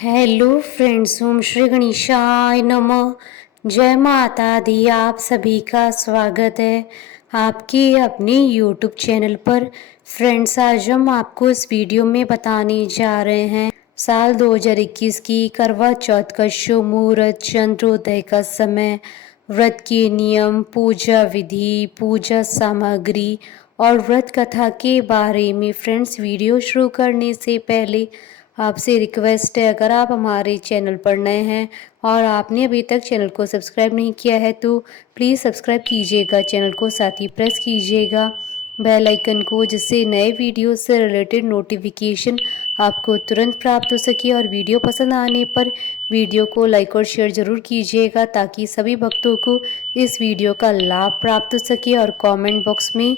Hello friends, ओम श्री गणेशाय नमः। जय माता दी। आप सभी का स्वागत है आपके अपने यूट्यूब चैनल पर। फ्रेंड्स, आज हम आपको इस वीडियो में बताने जा रहे हैं साल 2021 की करवा चौथ का शुभ मुहूर्त, चंद्रोदय का समय, व्रत के नियम, पूजा विधि, पूजा सामग्री और व्रत कथा के बारे में। फ्रेंड्स, वीडियो शुरू करने से पहले आपसे रिक्वेस्ट है, अगर आप हमारे चैनल पर नए हैं और आपने अभी तक चैनल को सब्सक्राइब नहीं किया है तो प्लीज़ सब्सक्राइब कीजिएगा चैनल को, साथ ही प्रेस कीजिएगा बेल आइकन को, जिससे नए वीडियो से रिलेटेड नोटिफिकेशन आपको तुरंत प्राप्त हो सके। और वीडियो पसंद आने पर वीडियो को लाइक और शेयर ज़रूर कीजिएगा ताकि सभी भक्तों को इस वीडियो का लाभ प्राप्त हो सके। और कमेंट बॉक्स में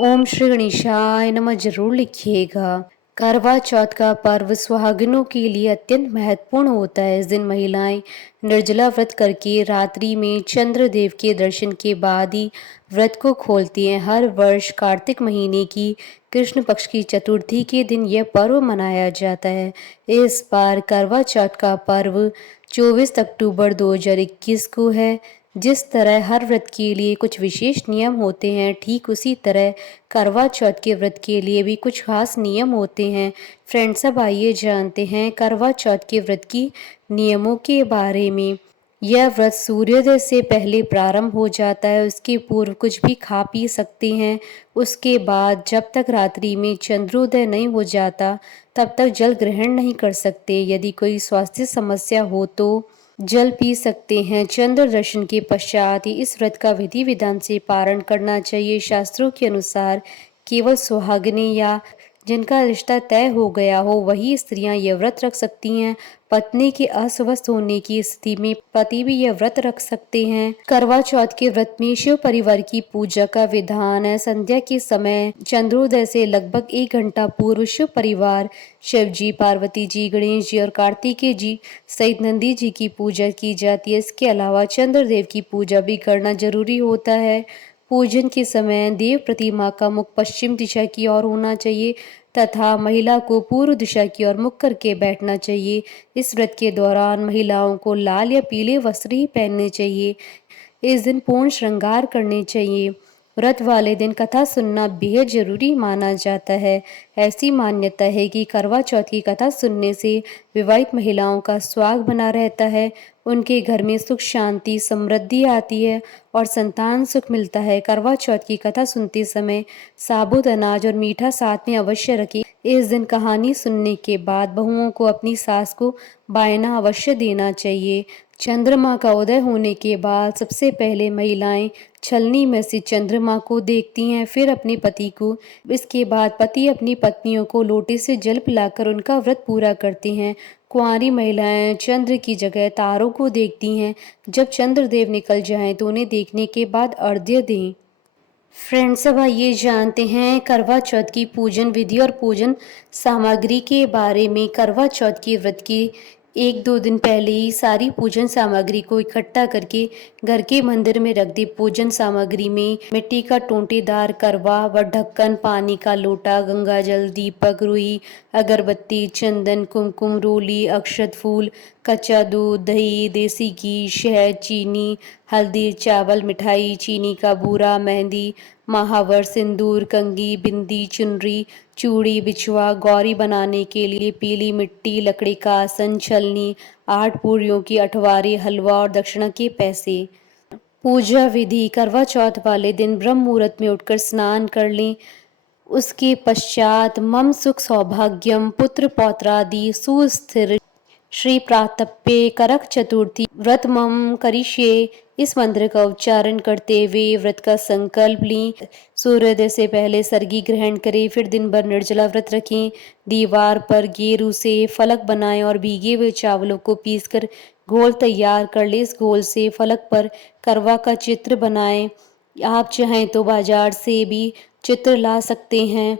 ओम श्री गणेशाय नमः जरूर लिखिएगा। करवा चौथ का पर्व सुहागिनों के लिए अत्यंत महत्वपूर्ण होता है। इस दिन महिलाएं निर्जला व्रत करके रात्रि में चंद्रदेव के दर्शन के बाद ही व्रत को खोलती हैं। हर वर्ष कार्तिक महीने की कृष्ण पक्ष की चतुर्थी के दिन यह पर्व मनाया जाता है। इस बार करवा चौथ का पर्व 24 अक्टूबर 2021 को है। जिस तरह हर व्रत के लिए कुछ विशेष नियम होते हैं, ठीक उसी तरह करवा चौथ के व्रत के लिए भी कुछ खास नियम होते हैं। फ्रेंड्स, अब आइए जानते हैं करवा चौथ के व्रत की नियमों के बारे में। यह व्रत सूर्योदय से पहले प्रारंभ हो जाता है। उसके पूर्व कुछ भी खा पी सकते हैं। उसके बाद जब तक रात्रि में चंद्रोदय नहीं हो जाता तब तक जल ग्रहण नहीं कर सकते। यदि कोई स्वास्थ्य समस्या हो तो जल पी सकते हैं। चंद्र दर्शन के पश्चात ही इस व्रत का विधि विधान से पारण करना चाहिए। शास्त्रों के अनुसार केवल सुहागिनें या जिनका रिश्ता तय हो गया हो वही स्त्रियां यह व्रत रख सकती हैं। पत्नी के अस्वस्थ होने की स्थिति में पति भी यह व्रत रख सकते हैं। करवा चौथ के व्रत में शिव परिवार की पूजा का विधान है। संध्या के समय चंद्रोदय से लगभग 1 घंटा पूर्व शिव परिवार शिव जी, पार्वती जी, गणेश जी और कार्तिकेय जी सहित नंदी जी की पूजा की जाती है। इसके अलावा चंद्रदेव की पूजा भी करना जरूरी होता है। पूजन के समय देव प्रतिमा का मुख पश्चिम दिशा की ओर होना चाहिए तथा महिला को पूर्व दिशा की ओर मुख करके बैठना चाहिए। इस व्रत के दौरान महिलाओं को लाल या पीले वस्त्र ही पहनने चाहिए। इस दिन पूर्ण श्रृंगार करने चाहिए। व्रत वाले दिन कथा सुनना बेहद जरूरी माना जाता है। ऐसी मान्यता है कि करवा चौथ की कथा सुनने से विवाहित महिलाओं का सुहाग बना रहता है, उनके घर में सुख शांति समृद्धि आती है और संतान सुख मिलता है। करवा चौथ की कथा सुनते समय साबुत अनाज और मीठा साथ में अवश्य रखें। इस दिन कहानी सुनने के बाद बहुओं को अपनी सास को बायना अवश्य देना चाहिए। चंद्रमा का उदय होने के बाद सबसे पहले महिलाएं छलनी में से चंद्रमा को देखती हैं, फिर अपने पति को। इसके बाद पति अपनी पत्नियों को लोटे से जल पिलाकर उनका व्रत पूरा करते हैं। कुंवारी महिलाएं चंद्र की जगह तारों को देखती हैं। जब चंद्रदेव निकल जाएं तो उन्हें देखने के बाद अर्घ्य दें। फ्रेंड्स, अब आइए जानते हैं करवा चौथ की पूजन विधि और पूजन सामग्री के बारे में। करवा चौथ के व्रत की 1-2 दिन पहले ही सारी पूजन सामग्री को इकट्ठा करके घर के मंदिर में रख दे। पूजन सामग्री में मिट्टी का टोंटेदार करवा व ढक्कन, पानी का लोटा, गंगा जल, दीपक, रुई, अगरबत्ती, चंदन, कुमकुम, रोली, अक्षत फूल, कच्चा दूध, दही, देसी घी, शहद, चीनी, हल्दी, चावल, मिठाई, चीनी का बूरा, मेहंदी, महावर, सिंदूर, कंघी, बिंदी, चुनरी, चूड़ी, बिछुआ, गौरी बनाने के लिए पीली मिट्टी, लकड़ी का आसन, छलनी, 8 पूरियों की अठवारी, हलवा और दक्षिणा के पैसे। पूजा विधि: करवा चौथ वाले दिन ब्रह्म मुहूर्त में उठकर स्नान कर लें। उसके पश्चात मम सुख सौभाग्यम पुत्र पौत्रादि सुस्थिर श्री प्रातप्ये करक चतुर्थी व्रत मम करिष्ये, इस मंत्र का उच्चारण करते हुए व्रत का संकल्प लें। सूर्योदय से पहले सर्गी ग्रहण करें, फिर दिन भर निर्जला व्रत रखें। दीवार पर गेरू से फलक बनाएं और भीगे हुए चावलों को पीसकर घोल तैयार कर ले। इस घोल से फलक पर करवा का चित्र बनाएं। आप चाहें तो बाजार से भी चित्र ला सकते हैं।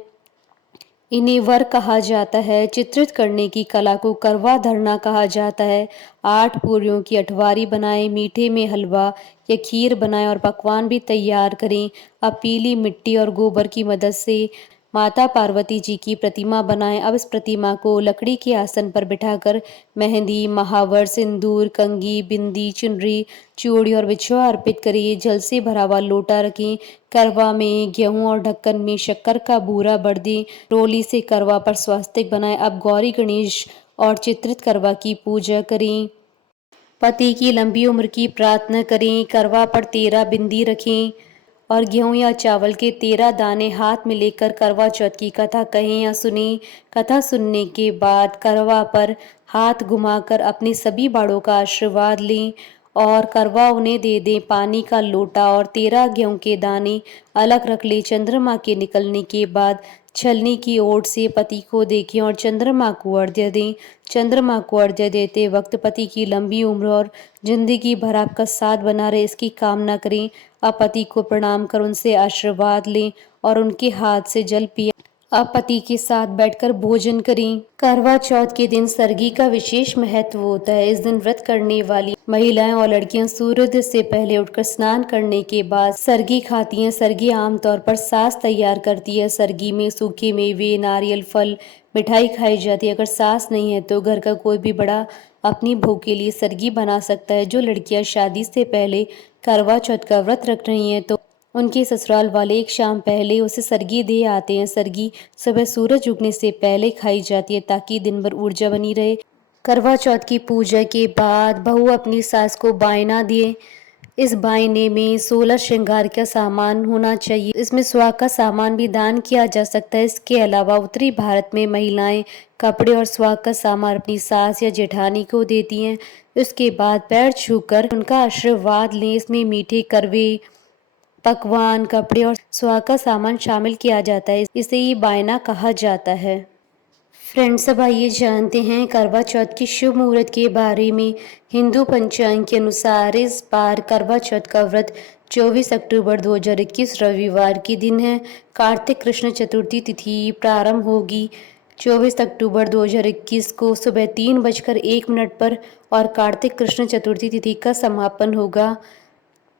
इन्हें वर कहा जाता है। चित्रित करने की कला को करवा धरना कहा जाता है। 8 पूरियों की अठवारी बनाएं, मीठे में हलवा या खीर बनाएं और पकवान भी तैयार करें। अब पीली मिट्टी और गोबर की मदद से माता पार्वती जी की प्रतिमा बनाएं। अब इस प्रतिमा को लकड़ी के आसन पर बिठाकर मेहंदी, महावर, सिंदूर, कंघी, बिंदी, चुनरी, चूड़ी और बिछुआ अर्पित करिए। जल से भरा हुआ लोटा रखें। करवा में गेहूं और ढक्कन में शक्कर का बूरा भर दें। रोली से करवा पर स्वास्तिक बनाएं। अब गौरी गणेश और चित्रित करवा की पूजा करें। पति की लंबी उम्र की प्रार्थना करें। करवा पर 13 बिंदी रखें और गेहूं या चावल के 13 दाने हाथ में लेकर करवा चौथ की कथा कहें या सुनें। कथा सुनने के बाद करवा पर हाथ घुमाकर अपने सभी बड़ों का आशीर्वाद लें और करवा उन्हें दे दें। पानी का लोटा और 13 गेहूं के दाने अलग रख ले। चंद्रमा के निकलने के बाद छलनी की ओर से पति को देखें और चंद्रमा को अर्घ्य दें। चंद्रमा को अर्घ्य देते वक्त पति की लंबी उम्र और जिंदगी भर आपका साथ बना रहे इसकी कामना करें। आप पति को प्रणाम कर उनसे आशीर्वाद लें और उनके हाथ से जल पिए। आप पति के साथ बैठकर भोजन करें। करवा चौथ के दिन सरगी का विशेष महत्व होता है। इस दिन व्रत करने वाली महिलाएं और लड़कियां सूर्योदय से पहले उठकर स्नान करने के बाद सरगी खाती हैं। सरगी आमतौर पर सास तैयार करती है। सरगी में सूखे मेवे, नारियल, फल, मिठाई खाई जाती है। अगर सास नहीं है तो घर का कोई भी बड़ा अपनी बहू के लिए सरगी बना सकता है। जो लड़कियां शादी से पहले करवा चौथ का व्रत रख रही हैं तो उनके ससुराल वाले एक शाम पहले उसे सरगी दे आते हैं। सरगी सुबह सूरज उगने से पहले खाई जाती है ताकि दिन भर ऊर्जा बनी रहे। करवा चौथ की पूजा के बाद बहू अपनी सास को बायना दिए। इस बायने में 16 श्रृंगार का सामान होना चाहिए। इसमें सुहाग का सामान भी दान किया जा सकता है। इसके अलावा उत्तरी भारत में महिलाएं कपड़े और सुहाग का सामान अपनी सास या जेठानी को देती हैं। उसके बाद पैर छूकर उनका आशीर्वाद लें। इसमें मीठे करवे, पकवान, कपड़े और सुहाग का सामान शामिल किया जाता है। इसे ही बायना कहा जाता है। फ्रेंड्स, अब आइए जानते हैं करवा चौथ की शुभ मुहूर्त के बारे में। हिंदू पंचांग के अनुसार इस बार करवा चौथ का व्रत 24 अक्टूबर 2021 रविवार के दिन है। कार्तिक कृष्ण चतुर्थी तिथि प्रारंभ होगी 24 अक्टूबर 2021 को सुबह 3:01 पर और कार्तिक कृष्ण चतुर्थी तिथि का समापन होगा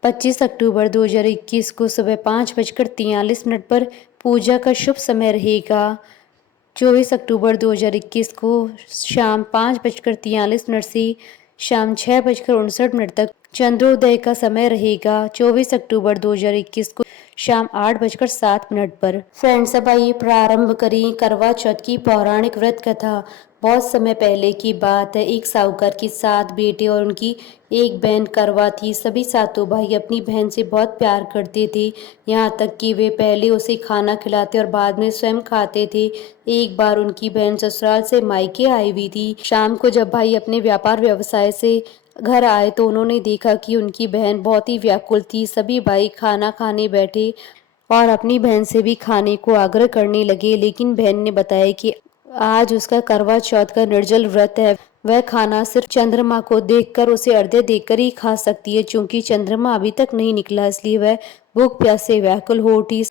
25 अक्टूबर 2021 को सुबह 5:43 पर। पूजा का शुभ समय रहेगा 24 अक्टूबर 2021 को शाम 5:43 से शाम 6:59 तक। चंद्रोदय का समय रहेगा 24 अक्टूबर 2021 को शाम 8:07 पर। फ्रेंड्स, अब आइए प्रारंभ करें करवा चौथ की पौराणिक व्रत कथा। बहुत समय पहले की बात है। एक साहूकार के 7 बेटे और उनकी एक बहन करवा थी। सभी सातों भाई अपनी बहन से बहुत प्यार करते थे, यहाँ तक कि वे पहले उसे खाना खिलाते और बाद में स्वयं खाते थे। एक बार उनकी बहन ससुराल से मायके आई हुई थी। शाम को जब भाई अपने व्यापार व्यवसाय से घर आए तो उन्होंने देखा कि उनकी बहन बहुत ही व्याकुल थी। सभी भाई खाना खाने बैठे और अपनी बहन से भी खाने को आग्रह करने लगे, लेकिन बहन ने बताया कि आज उसका करवा चौथ का निर्जल व्रत है। वह खाना सिर्फ चंद्रमा को देखकर उसे अर्घ्य देकर ही खा सकती है। चूंकि चंद्रमा अभी तक नहीं निकला इसलिए वह भूख प्यास से व्याकुल हो उठी।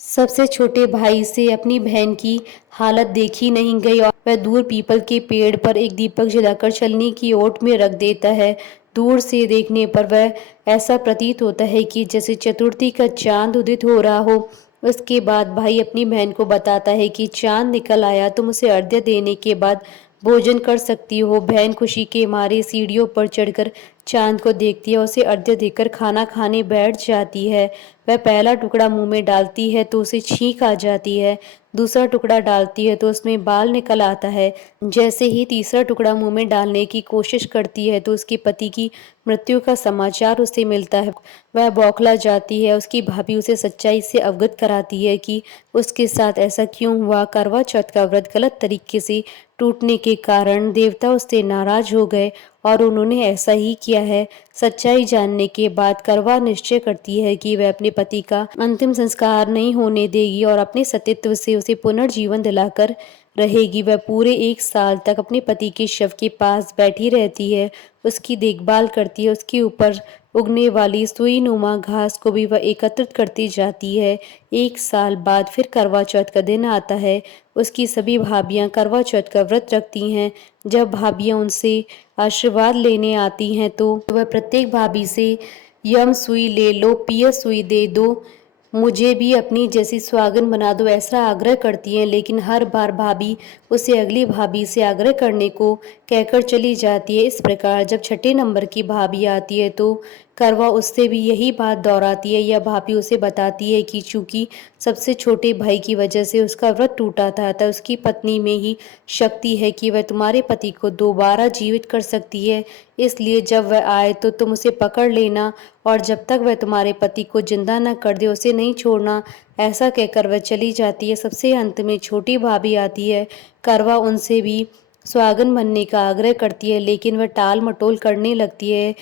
सबसे छोटे भाई से अपनी बहन की हालत देखी नहीं गई और वह दूर पीपल के पेड़ पर एक दीपक जलाकर छलनी की ओट में रख देता है। दूर से देखने पर वह ऐसा प्रतीत होता है कि जैसे चतुर्थी का चांद उदित हो रहा हो। उसके बाद भाई अपनी बहन को बताता है कि चांद निकल आया, तुम उसे अर्घ्य देने के बाद भोजन कर सकती हो। बहन खुशी के मारे सीढ़ियों पर चढ़कर चांद को देखती है, उसे अर्घ्य देकर खाना खाने बैठ जाती है। वह पहला टुकड़ा मुंह में डालती है तो उसे छींक आ जाती है। दूसरा टुकड़ा डालती है तो उसमें बाल निकल आता है। जैसे ही तीसरा टुकड़ा मुंह में डालने की कोशिश करती है तो उसके पति की मृत्यु का समाचार उसे मिलता है। वह बौखला जाती है। उसकी भाभी उसे सच्चाई से अवगत कराती है कि उसके साथ ऐसा क्यों हुआ। करवा चौथ का व्रत गलत तरीके से टूटने के कारण देवता उससे नाराज हो गए और उन्होंने ऐसा ही किया है। सच्चाई जानने के बाद करवा निश्चय करती है कि वह अपने पति का अंतिम संस्कार नहीं होने देगी और अपने सतीत्व से उसे पुनर्जीवन दिलाकर रहेगी। वह पूरे 1 साल तक अपने पति के शव के पास बैठी रहती है, उसकी देखभाल करती है। उसके ऊपर उगने वाली सुई नुमा घास को भी वह एकत्रित करती जाती है। 1 साल बाद फिर करवा चौथ का दिन आता है। उसकी सभी भाभियां करवा चौथ का व्रत रखती हैं। जब भाभियां उनसे आशीर्वाद लेने आती हैं तो वह प्रत्येक भाभी से यम सुई ले लो, पिय सुई दे दो, मुझे भी अपनी जैसी सुहागन बना दो ऐसा आग्रह करती हैं, लेकिन हर बार भाभी उसे अगली भाभी से आग्रह करने को कहकर चली जाती है। इस प्रकार जब छठे नंबर की भाभी आती है तो करवा उससे भी यही बात दोहराती है। यह भाभी उसे बताती है कि चूंकि सबसे छोटे भाई की वजह से उसका व्रत टूटा था, तो उसकी पत्नी में ही शक्ति है कि वह तुम्हारे पति को दोबारा जीवित कर सकती है। इसलिए जब वह आए तो तुम उसे पकड़ लेना और जब तक वह तुम्हारे पति को जिंदा न कर दे उसे नहीं छोड़ना। ऐसा कहकर वह चली जाती है। सबसे अंत में छोटी भाभी आती है। करवा उनसे भी सुहागन बनने का आग्रह करती है, लेकिन वह टाल मटोल करने लगती है।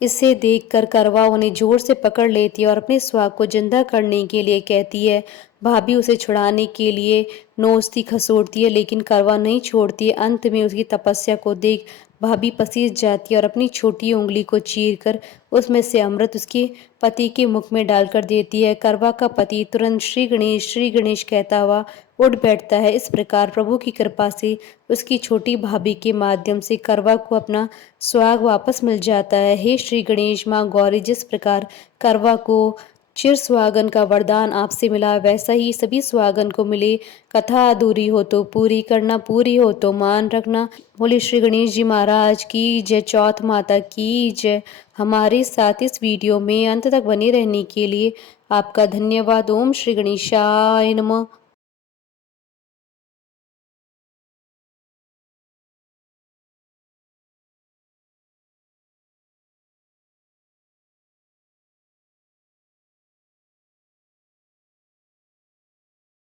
इसे देखकर करवा उन्हें जोर से पकड़ लेती है और अपने सुहाग को जिंदा करने के लिए कहती है। भाभी उसे छुड़ाने के लिए नोचती खसोड़ती है, लेकिन करवा नहीं छोड़ती है। अंत में उसकी तपस्या को देख भाभी पसीज जाती है और अपनी छोटी उंगली को चीरकर उसमें से अमृत उसके पति के मुख में डालकर देती है। करवा का पति तुरंत श्री गणेश कहता हुआ उठ बैठता है। इस प्रकार प्रभु की कृपा से उसकी छोटी भाभी के माध्यम से करवा को अपना सुहाग वापस मिल जाता है। हे श्री गणेश, माँ गौरी, जिस प्रकार करवा को चिर सुहागन का वरदान आपसे मिला, वैसा ही सभी सुहागन को मिले। कथा अधूरी हो तो पूरी करना, पूरी हो तो मान रखना। बोले श्री गणेश जी महाराज की जय, चौथ माता की जय। हमारे साथ इस वीडियो में अंत तक बने रहने के लिए आपका धन्यवाद। ओम श्री गणेशाय नमः।